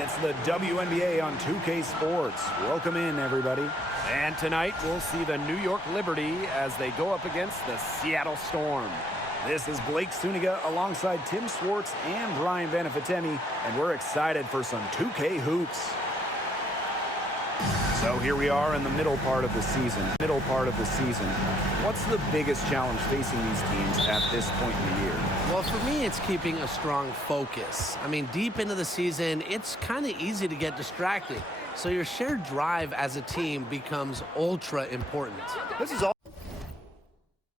It's the WNBA on 2K Sports. Welcome in, everybody. And tonight, we'll see the New York Liberty as they go up against the Seattle Storm. This is Blake Suniga alongside Tim Swartz and Brian Vanafitemi, and we're excited for some 2K hoops. So here we are in the middle part of the season. What's the biggest challenge facing these teams at this point in the year? Well, for me, it's keeping a strong focus. I mean, deep into the season, it's kind of easy to get distracted. So your shared drive as a team becomes ultra important. This is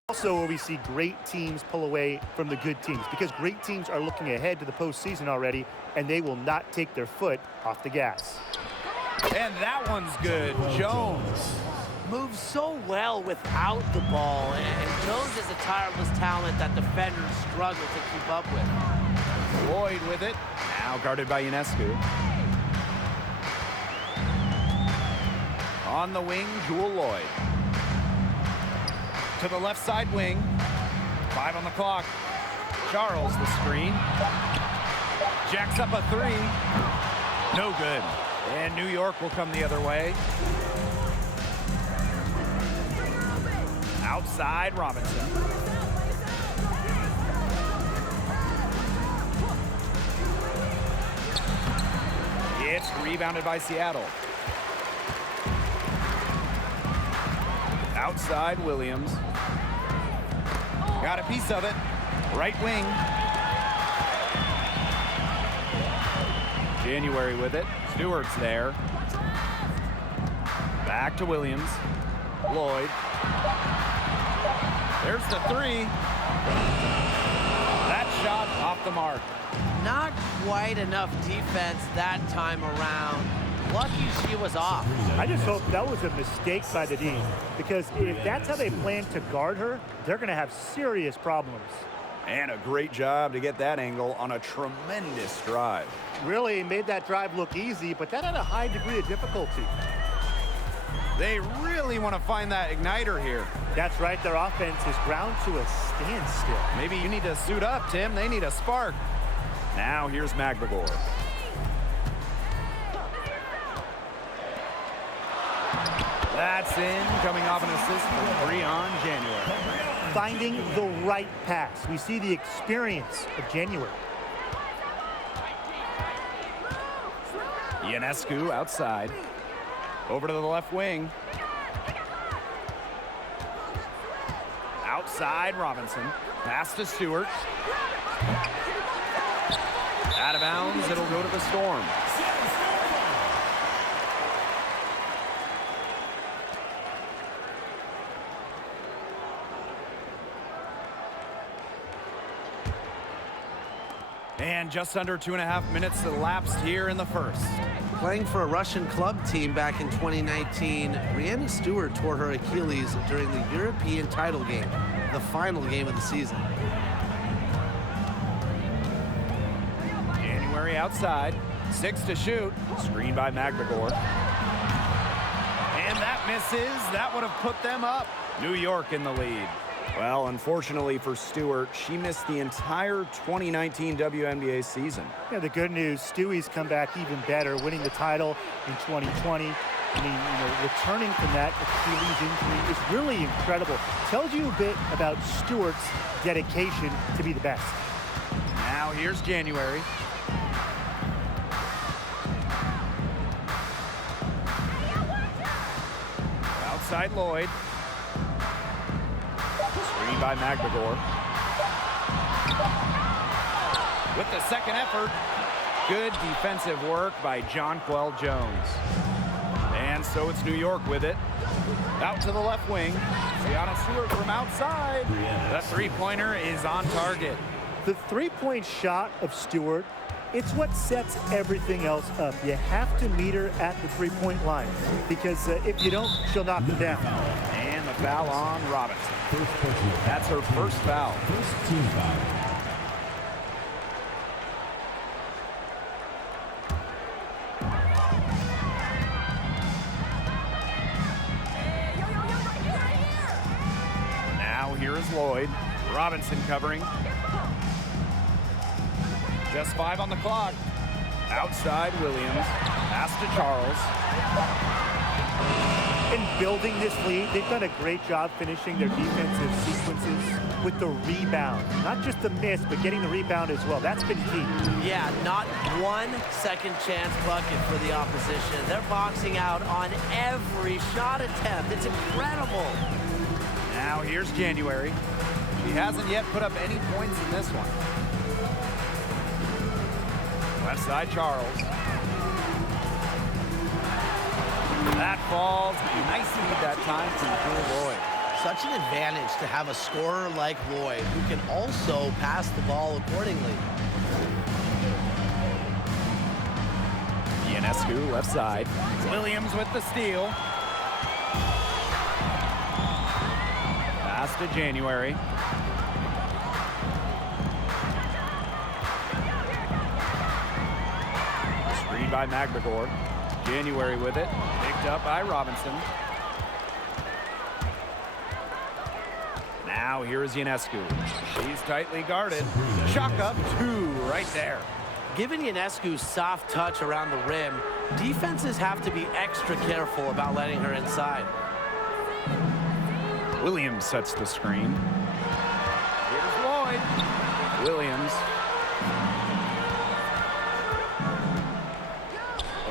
also where we see great teams pull away from the good teams, because great teams are looking ahead to the postseason already, and they will not take their foot off the gas. And that one's good. Jones Moves so well without the ball, and Jones is a tireless talent that defenders struggle to keep up with. Lloyd with it. Now guarded by Ionescu. On the wing, Jewel Lloyd. To the left side wing. 5 on the clock. Charles the screen. Jacks up a 3. No good. And New York will come the other way. Outside Robinson. It's rebounded by Seattle. Outside Williams. Got a piece of it. Right wing. January with it. Stewart's there. Back to Williams. Lloyd. There's the 3. That shot off the mark. Not quite enough defense that time around. Lucky she was off. I just hope that was a mistake by the D, because if that's how they plan to guard her, they're going to have serious problems. And a great job to get that angle on a tremendous drive. Really made that drive look easy, but that had a high degree of difficulty. They really want to find that igniter here. That's right, their offense is ground to a standstill. Maybe you need to suit up, Tim. They need a spark. Now here's McGregor. That's in, coming off an assist from 3 on January. Finding the right pass. We see the experience of January. Ionescu outside. Over to the left wing. Outside Robinson. Pass to Stewart. Out of bounds, it'll go to the Storm. And just under 2.5 minutes elapsed here in the first. Playing for a Russian club team back in 2019, Brianna Stewart tore her Achilles during the European title game, the final game of the season. January outside, 6 to shoot, screened by McGregor. And that misses. That would have put them up. New York in the lead. Well, unfortunately for Stewart, she missed the entire 2019 WNBA season. Yeah, the good news, Stewie's come back even better, winning the title in 2020. I mean, returning from that Achilles injury is really incredible. Tells you a bit about Stewart's dedication to be the best. Now here's January. Outside Lloyd. Screen by McGregor. With the second effort. Good defensive work by Jonquel Jones. And so it's New York with it. Out to the left wing. Brianna Stewart from outside. The three-pointer is on target. The three-point shot of Stewart, it's what sets everything else up. You have to meet her at the three-point line, because if you don't, she'll knock them down. And the foul on Robinson. That's her first foul. First team foul. Now here is Lloyd. Robinson covering. Just 5 on the clock. Outside Williams. Pass to Charles. In building this lead, they've done a great job finishing their defensive sequences with the rebound. Not just the miss, but getting the rebound as well. That's been key. Yeah, not one second chance bucket for the opposition. They're boxing out on every shot attempt. It's incredible. Now here's January. She hasn't yet put up any points in this one. Left side Charles. That falls. Nice lead that time from Jewel Lloyd. Such an advantage to have a scorer like Lloyd who can also pass the ball accordingly. Ionescu left side. Williams with the steal. Pass to January. Screen by McGregor. January with it. Picked up by Robinson. Now here is Ionescu. She's tightly guarded. Shock up two right there. Given Ionescu's soft touch around the rim, defenses have to be extra careful about letting her inside. Williams sets the screen. Here's Lloyd. Williams.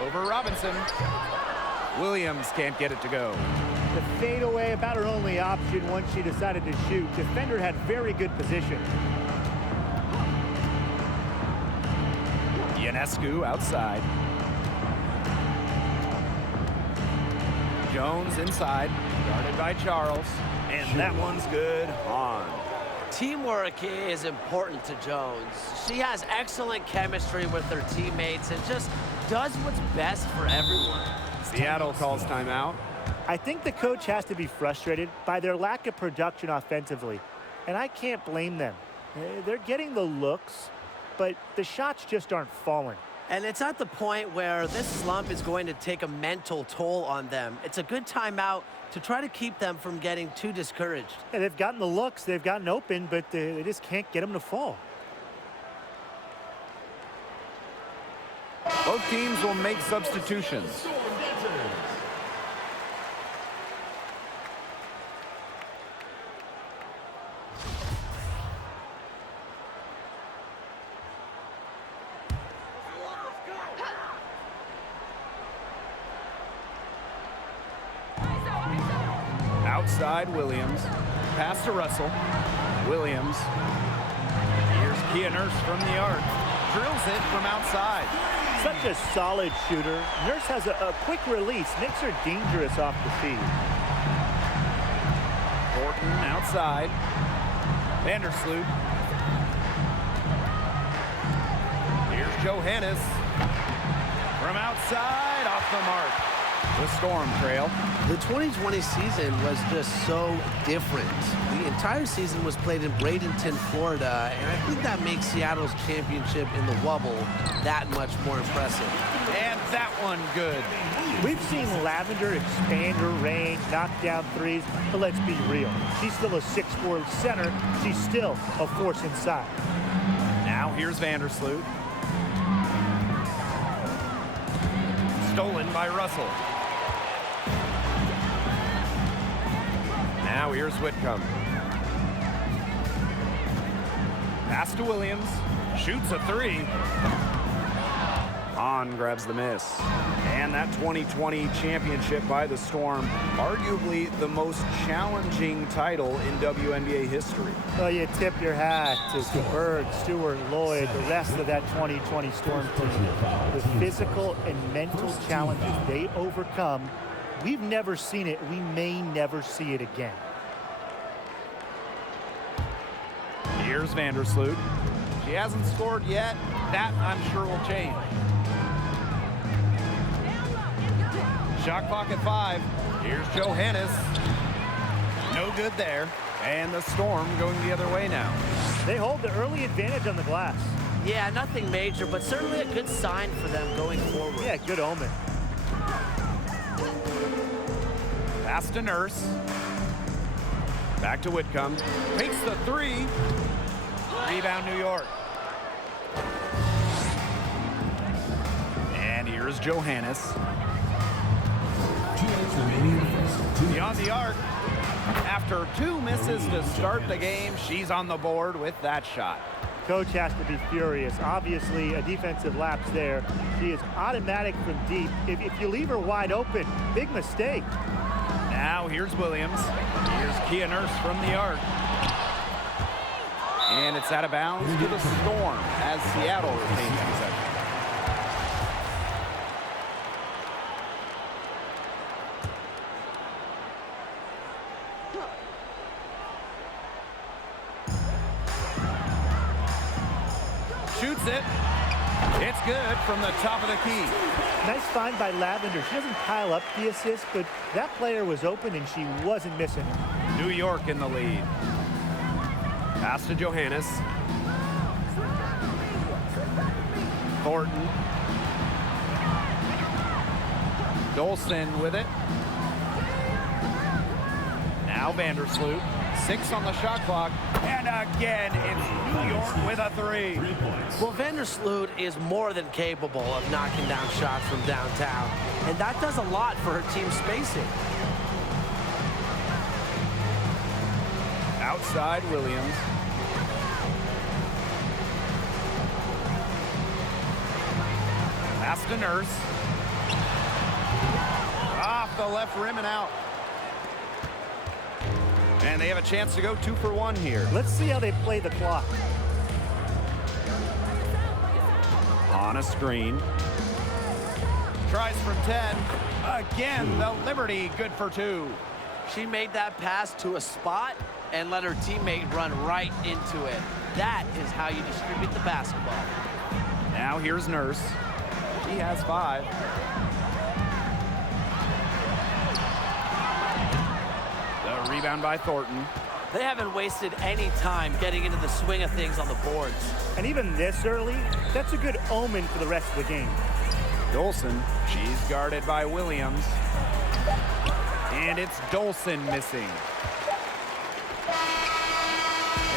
Over Robinson. Williams can't get it to go. The fadeaway about her only option once she decided to shoot. Defender had very good position. Ionescu outside. Jones inside. Guarded by Charles. And that one's good on. Teamwork is important to Jones. She has excellent chemistry with her teammates and just does what's best for everyone. Seattle calls timeout. I think the coach has to be frustrated by their lack of production offensively, and I can't blame them. They're getting the looks, but the shots just aren't falling. And it's at the point where this slump is going to take a mental toll on them. It's a good timeout to try to keep them from getting too discouraged. And they've gotten the looks, they've gotten open, but they just can't get them to fall. Both teams will make substitutions. Outside Williams. Pass to Russell. Williams. Here's Kia Nurse from the arc. Drills it from outside. Such a solid shooter. Nurse has a quick release, makes her dangerous off the feed. Horton outside. Vandersloot. Here's Johannes. From outside, off the mark. The Storm trail. The 2020 season was just so different. The entire season was played in Bradenton, Florida, and I think that makes Seattle's championship in the Wubble that much more impressive. And that one good. We've seen Lavender expand her range, knock down threes, but let's be real. She's still a 6'4" center. She's still a force inside. Now here's Vandersloot. Stolen by Russell. Now here's Whitcomb. Pass to Williams. Shoots a three. Hahn grabs the miss. And that 2020 championship by the Storm, arguably the most challenging title in WNBA history. Well, you tip your hat to Berg, Stewart, Lloyd, the rest of that 2020 Storm team. The physical and mental challenges they overcome, we've never seen it. We may never see it again. Here's Vandersloot. She hasn't scored yet. That, I'm sure, will change. Shot clock at 5. Here's Johannes. No good there. And the Storm going the other way now. They hold the early advantage on the glass. Yeah, nothing major, but certainly a good sign for them going forward. Yeah, good omen. Pass to Nurse. Back to Whitcomb. Takes the three. Rebound New York. Here's Johannes. Beyond the arc. After 2 misses to start the game, she's on the board with that shot. Coach has to be furious. Obviously, a defensive lapse there. She is automatic from deep. If you leave her wide open, big mistake. Now here's Williams. Here's Kia Nurse from the arc. And it's out of bounds to the Storm as Seattle retains possession. Shoots it. It's good from the top of the key. Nice find by Lavender. She doesn't pile up the assist, but that player was open and she wasn't missing. New York in the lead. Pass to Johannes. Thornton. Dolson with it. Now Vandersloot. 6 on the shot clock. And again, it's New York with a 3. Well, Vandersloot is more than capable of knocking down shots from downtown, and that does a lot for her team's spacing. Outside Williams. Pass to Nurse. Off the left rim and out. And they have a chance to go 2 for 1 here. Let's see how they play the clock. On a screen. Tries from 10. Again, the Liberty good for 2. She made that pass to a spot and let her teammate run right into it. That is how you distribute the basketball. Now here's Nurse. She has 5. The rebound by Thornton. They haven't wasted any time getting into the swing of things on the boards. And even this early, that's a good omen for the rest of the game. Dolson, she's guarded by Williams. And it's Dolson missing.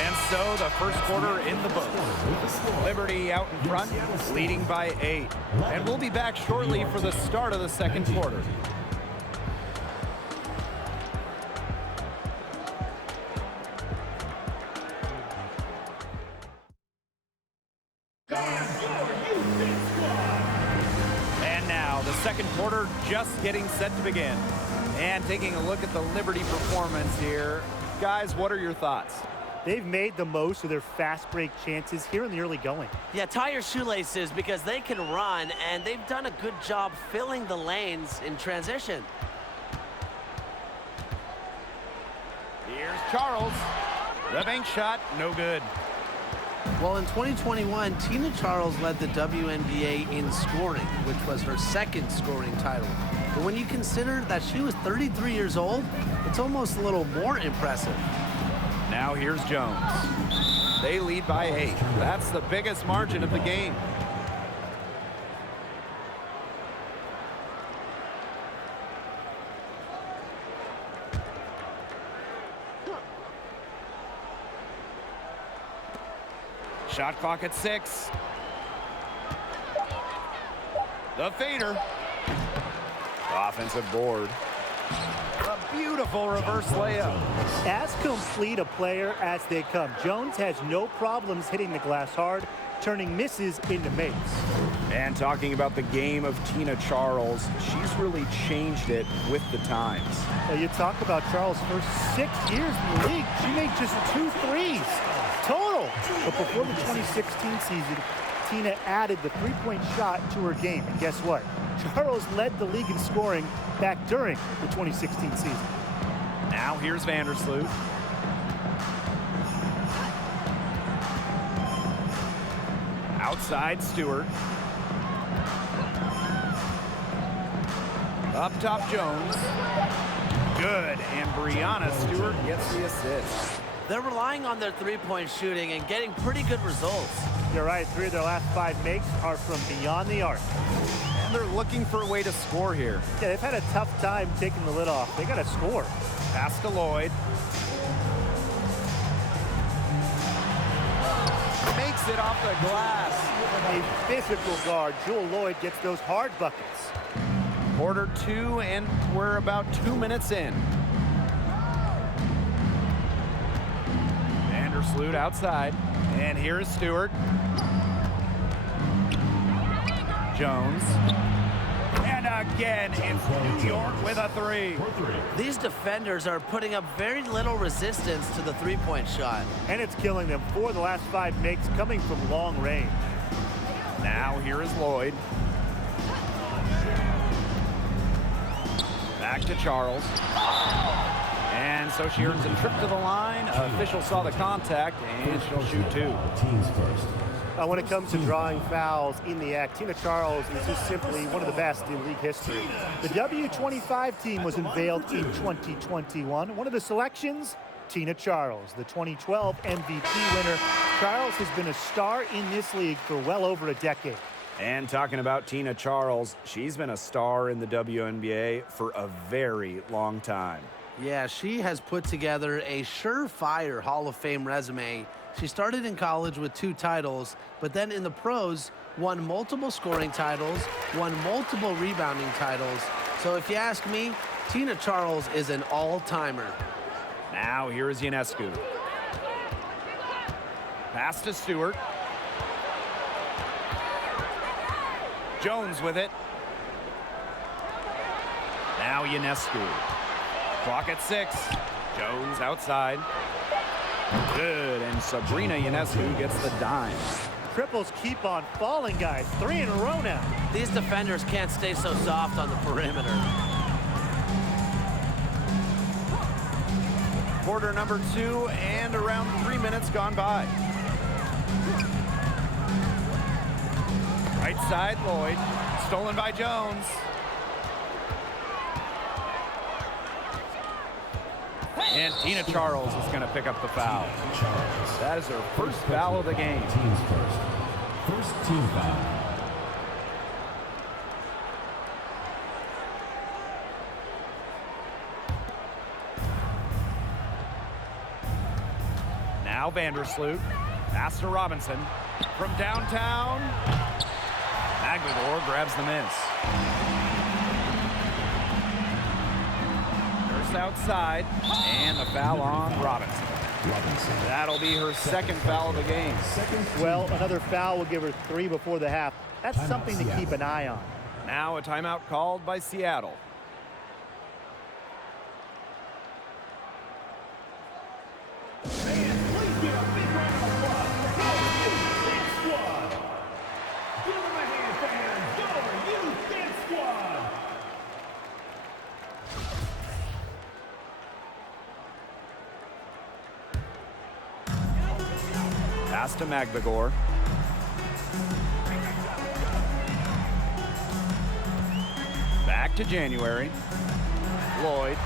And so the first quarter in the books. Liberty out in front, leading by 8. And we'll be back shortly for the start of the second quarter. And now the second quarter just getting set to begin. And taking a look at the Liberty performance here. Guys, what are your thoughts? They've made the most of their fast break chances here in the early going. Yeah, tie your shoelaces because they can run, and they've done a good job filling the lanes in transition. Here's Charles. The bank shot, no good. Well, in 2021, Tina Charles led the WNBA in scoring, which was her second scoring title. But when you consider that she was 33 years old, it's almost a little more impressive. Now here's Jones. They lead by 8. That's the biggest margin of the game. Shot clock at 6. The fader. Offensive board. A beautiful reverse layup. As complete a player as they come. Jones has no problems hitting the glass hard, turning misses into makes. And talking about the game of Tina Charles, she's really changed it with the times. Well, you talk about Charles' first 6 years in the league. She made just 2 threes total. But before the 2016 season, Tina added the three-point shot to her game. And guess what? Charles led the league in scoring back during the 2016 season. Now here's Vandersloot. Outside Stewart. Up top Jones. Good, and Brianna Stewart gets the assist. They're relying on their three-point shooting and getting pretty good results. You're right, 3 of their last 5 makes are from beyond the arc. And they're looking for a way to score here. Yeah, they've had a tough time taking the lid off. They got to score. Pass to Lloyd. Makes Knocks it off the glass. A physical guard. Jewel Lloyd gets those hard buckets. Quarter 2, and we're about 2 minutes in. Vandersloot outside. And here's Stewart. Jones. And again, it's New York with a three. These defenders are putting up very little resistance to the three-point shot. And it's killing them. 4 of the last 5 makes coming from long range. Now here is Lloyd. Back to Charles. And so she earns a trip to the line. Official saw the contact, and she'll shoot 2. Teams first. When it comes to drawing fouls in the act, Tina Charles is just simply one of the best in league history. The W25 team was unveiled in 2021. One of the selections, Tina Charles, the 2012 MVP winner. Charles has been a star in this league for well over a decade. And talking about Tina Charles, she's been a star in the WNBA for a very long time. Yeah, she has put together a surefire Hall of Fame resume. She started in college with 2 titles, but then in the pros, won multiple scoring titles, won multiple rebounding titles. So if you ask me, Tina Charles is an all-timer. Now here is Ionescu. Pass to Stewart. Jones with it. Now Ionescu. Clock at 6. Jones outside. Good, and Sabrina Ionescu gets the dime. Triples keep on falling, guys. 3 in a row now. These defenders can't stay so soft on the perimeter. Quarter number 2, and around 3 minutes gone by. Right side, Lloyd. Stolen by Jones. And Tina Charles is going to pick up the foul. That is her first foul of the game. Teams first. First team foul. Now Vandersloot. Pass to Robinson. From downtown. Maglador grabs the miss. First outside. And the foul on Robinson. That'll be her second foul of the game. Well, another foul will give her 3 before the half. That's something to keep an eye on. Now a timeout called by Seattle. Pass to Maglador. Back to January. Lloyd.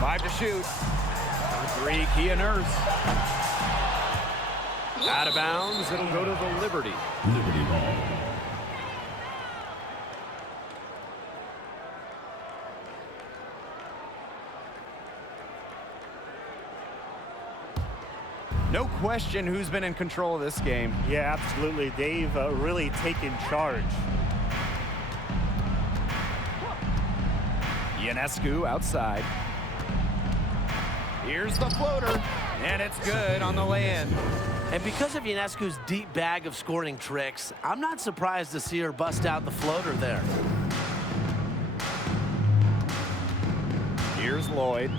5 to shoot. For 3, Kia Nurse. Out of bounds. It'll go to the Liberty. Liberty ball. No question who's been in control of this game. Yeah, absolutely. They've really taken charge. Ionescu outside. Here's the floater, and it's good on the lay-in. And because of Ionescu's deep bag of scoring tricks, I'm not surprised to see her bust out the floater there. Here's Lloyd.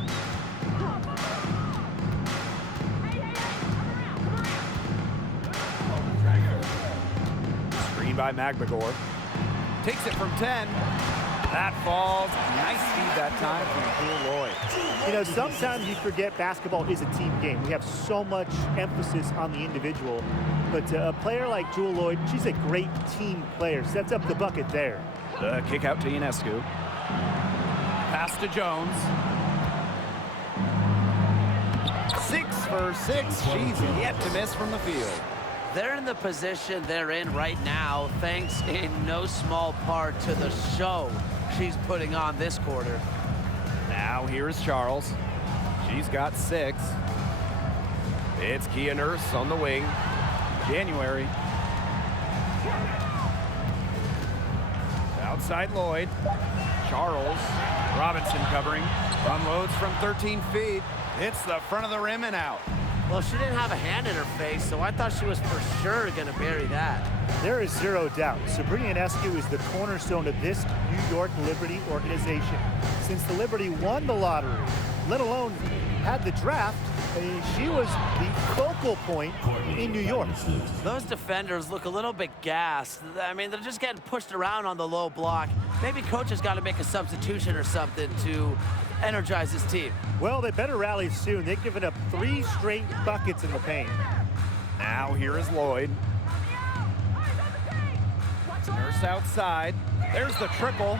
Screen by Maglador. Takes it from 10. That falls. Nice feed that time from Jewel Lloyd. You know, sometimes you forget basketball is a team game. We have so much emphasis on the individual. But a player like Jewel Lloyd, she's a great team player. Sets up the bucket there. The kick out to Ionescu. Pass to Jones. 6 for 6. She's yet to miss from the field. They're in the position they're in right now, thanks in no small part to the show she's putting on this quarter. Now here's Charles. She's got 6. It's Kia Nurse on the wing. January. Outside Lloyd. Charles. Robinson covering. Unloads from 13 feet. Hits the front of the rim and out. Well, she didn't have a hand in her face, so I thought she was for sure going to bury that. There is zero doubt. Sabrina Ionescu is the cornerstone of this New York Liberty organization. Since the Liberty won the lottery, let alone had the draft, she was the focal point in New York. Those defenders look a little bit gassed. I mean, they're just getting pushed around on the low block. Maybe coach has got to make a substitution or something to energize his team. Well, they better rally soon. They've given up 3 straight buckets in the paint. Now here is Lloyd. Nurse outside. There's the triple.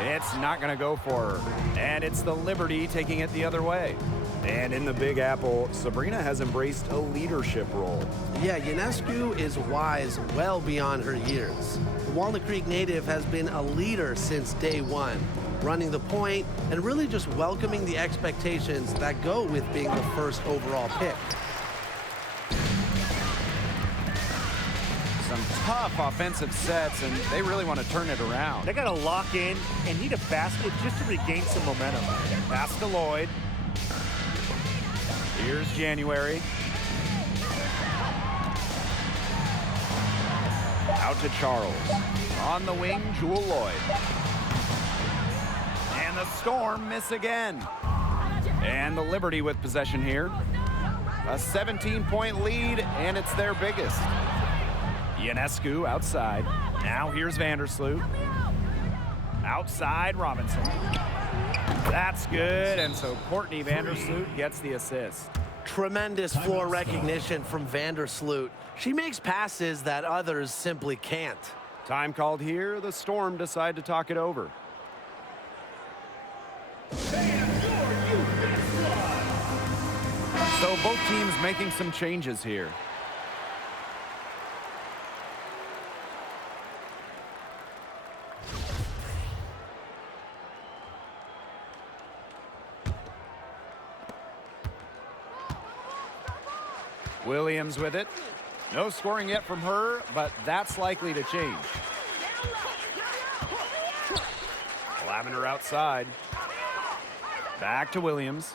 It's not going to go for her. And it's the Liberty taking it the other way. And in the Big Apple, Sabrina has embraced a leadership role. Yeah, Ionescu is wise well beyond her years. The Walnut Creek native has been a leader since day one, running the point and really just welcoming the expectations that go with being the first overall pick. Some tough offensive sets, and they really want to turn it around. They got to lock in and need a basket just to regain some momentum. Pass to Lloyd. Here's January. Out to Charles. On the wing, Jewel Lloyd. And the Storm miss again. And the Liberty with possession here. A 17-point lead, and it's their biggest. Ionescu outside. Now here's Vandersloot. Outside Robinson. That's good, and so Courtney Vandersloot gets the assist. Tremendous floor recognition from Vandersloot. She makes passes that others simply can't. Time called here. The Storm decide to talk it over. So both teams making some changes here. Williams with it. No scoring yet from her, but that's likely to change. Lavender outside. Back to Williams.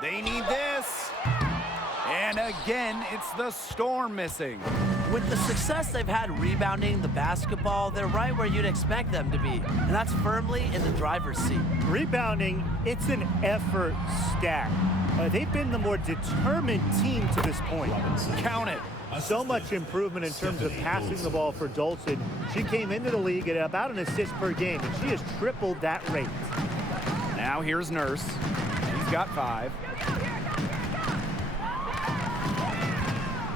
They need this. And again, it's the Storm missing. With the success they've had rebounding the basketball, they're right where you'd expect them to be, and that's firmly in the driver's seat. Rebounding, it's an effort stat. They've been the more determined team to this point. Count it. So much improvement in terms of passing the ball for Dolson. She came into the league at about an assist per game, and she has tripled that rate. Now here's Nurse. He's got 5.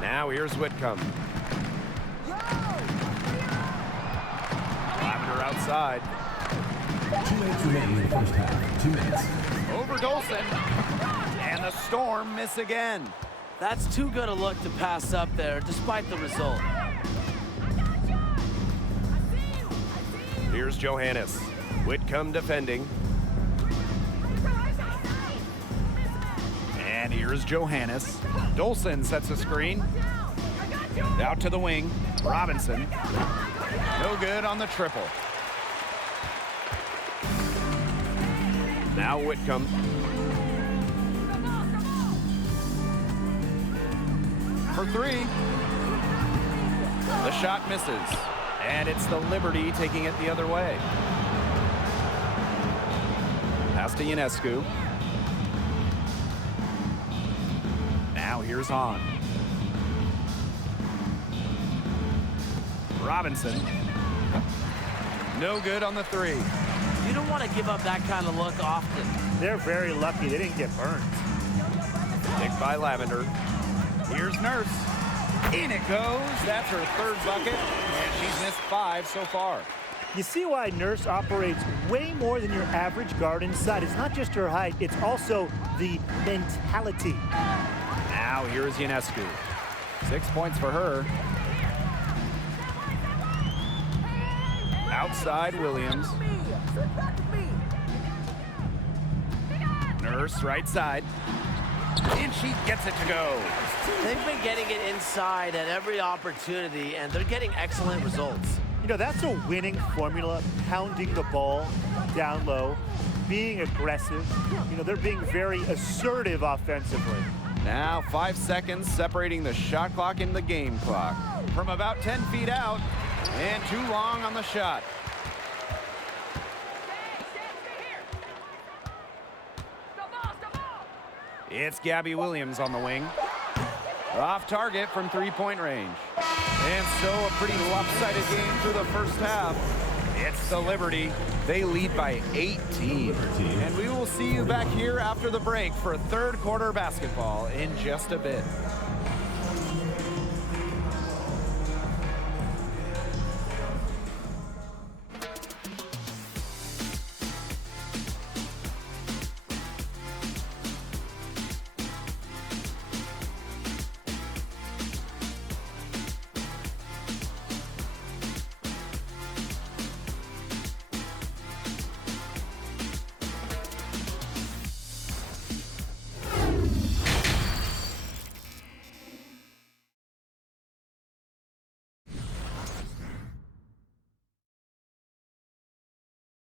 Now here's Whitcomb. Lavender outside. 2 minutes remaining in the first half. 2 minutes. Over Dolson. And the Storm miss again. That's too good a look to pass up there, despite the result. Here's Johannes. Whitcomb defending. And here's Johannes. Dolson sets a screen. Out to the wing. Robinson. No good on the triple. Now Whitcomb. For 3. The shot misses. And it's the Liberty taking it the other way. Pass to Ionescu. Now here's Hahn. Robinson. No good on the 3. You don't want to give up that kind of look often. They're very lucky they didn't get burned. Picked by Lavender. Here's Nurse. In it goes. That's her 3rd bucket, and she's missed 5 so far. You see why Nurse operates way more than your average guard inside. It's not just her height, it's also the mentality. Now here's Ionescu. 6 points for her. Outside Williams. Hurst right side. And she gets it to go. They've been getting it inside at every opportunity, and they're getting excellent results. You know, that's a winning formula, pounding the ball down low, being aggressive. You know, they're being very assertive offensively. Now 5 seconds separating the shot clock and the game clock. From about 10 feet out, and too long on the shot. It's Gabby Williams on the wing. Off target from three-point range. And so a pretty lopsided game through the first half. It's the Liberty. They lead by 18. And we will see you back here after the break for third quarter basketball in just a bit.